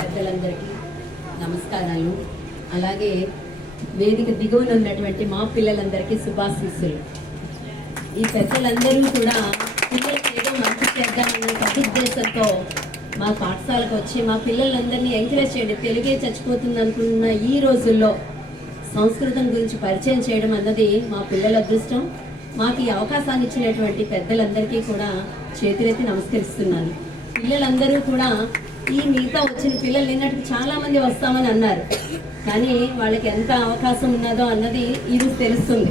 పెద్దలందరికీ నమస్కారాలు. అలాగే వేదిక దిగువన ఉన్నటువంటి మా పిల్లలందరికీ శుభాశీస్సులు. ఈ పెద్దలందరూ కూడా పిల్లలకి ఏదో మంచి చేద్దామన్న సదుద్దేశంతో మా పాఠశాలకు వచ్చి మా పిల్లలందరినీ ఎంకరేజ్ చేయండి. తెలుగే చచ్చిపోతుంది అనుకున్న ఈ రోజుల్లో సంస్కృతం గురించి పరిచయం చేయడం అన్నది మా పిల్లల అదృష్టం. మాకు ఈ అవకాశాన్ని ఇచ్చినటువంటి పెద్దలందరికీ కూడా చేతులెత్తి నమస్కరిస్తున్నాను. పిల్లలందరూ కూడా ఈ మిగతా వచ్చిన పిల్లలు నిన్నటికి చాలామంది వస్తామని అన్నారు, కానీ వాళ్ళకి ఎంత అవకాశం ఉన్నదో అన్నది ఈరోజు తెలుస్తుంది.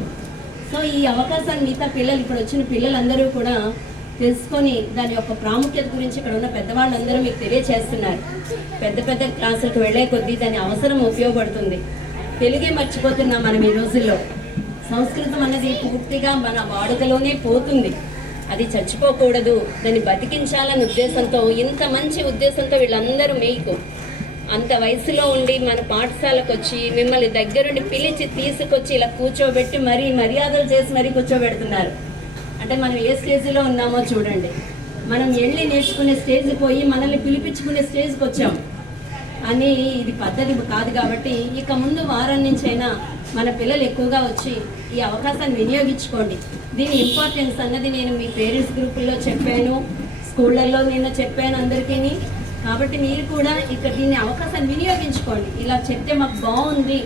సో ఈ అవకాశాన్ని మిగతా పిల్లలు ఇప్పుడు వచ్చిన పిల్లలందరూ కూడా తెలుసుకొని దాని యొక్క ప్రాముఖ్యత గురించి ఇక్కడ ఉన్న పెద్దవాళ్ళందరూ మీకు తెలియచేస్తున్నారు. పెద్ద పెద్ద క్లాసులకు వెళ్లే కొద్దీ దాని అవసరం ఉపయోగపడుతుంది. తెలుగే మర్చిపోతున్నాం మనం ఈ రోజుల్లో. సంస్కృతం అన్నది పూర్తిగా మన వాడుకలోనే పోతుంది. అది చచ్చిపోకూడదు, దాన్ని బతికించాలనే ఉద్దేశంతో, ఇంత మంచి ఉద్దేశంతో వీళ్ళందరూ మీకు అంత వయసులో ఉండి మన పాఠశాలకు వచ్చి మిమ్మల్ని దగ్గరుండి పిలిచి తీసుకొచ్చి ఇలా కూర్చోబెట్టి మరీ మర్యాదలు చేసి మరీ కూర్చోబెడుతున్నారు. అంటే మనం ఏ స్టేజ్లో ఉన్నామో చూడండి. మనం వెళ్ళి నేర్చుకునే స్టేజ్ పోయి మనల్ని పిలిపించుకునే స్టేజ్కి వచ్చాం అని ఇది పద్ధతి కాదు. కాబట్టి ఇక ముందు వారం నుంచైనా మన పిల్లలు ఎక్కువగా వచ్చి ఈ అవకాశాన్ని వినియోగించుకోండి. దీని ఇంపార్టెన్స్ అన్నది నేను మీ పేరెంట్స్ గ్రూపుల్లో చెప్పాను, స్కూళ్ళల్లో నేను చెప్పాను అందరికీ. కాబట్టి మీరు కూడా ఇక్కడ దీన్ని అవకాశాన్ని వినియోగించుకోండి. ఇలా చెప్తే మాకు బాగుంది,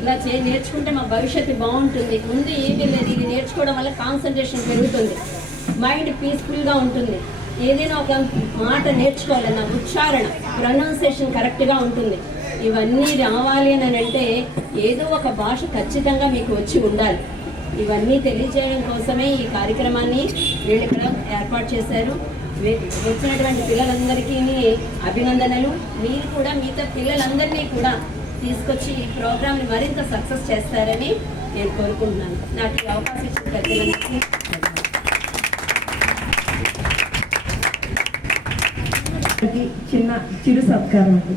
ఇలా నేర్చుకుంటే మా భవిష్యత్తు బాగుంటుంది. ముందు ఏమీ లేదు, ఇది నేర్చుకోవడం వల్ల కాన్సన్ట్రేషన్ పెరుగుతుంది, మైండ్ పీస్ఫుల్గా ఉంటుంది. ఏదైనా ఒక మాట నేర్చుకోవాలన్న ఉచ్చారణ, ప్రొనౌన్సియేషన్ కరెక్ట్గా ఉంటుంది. ఇవన్నీ రావాలి అని అంటే ఏదో ఒక భాష ఖచ్చితంగా మీకు వచ్చి ఉండాలి. ఇవన్నీ తెలియజేయడం కోసమే ఈ కార్యక్రమాన్ని వీళ్ళు ఇక్కడ ఏర్పాటు చేశారు. వచ్చినటువంటి పిల్లలందరికీ అభినందనలు. మీరు కూడా మిగతా పిల్లలందరినీ కూడా తీసుకొచ్చి ఈ ప్రోగ్రామ్ని మరింత సక్సెస్ చేస్తారని నేను కోరుకుంటున్నాను. నాకు ఈ అవకాశం ఇచ్చిన పెద్దలందరికీ చిన్న చిరు సత్కారం అండి.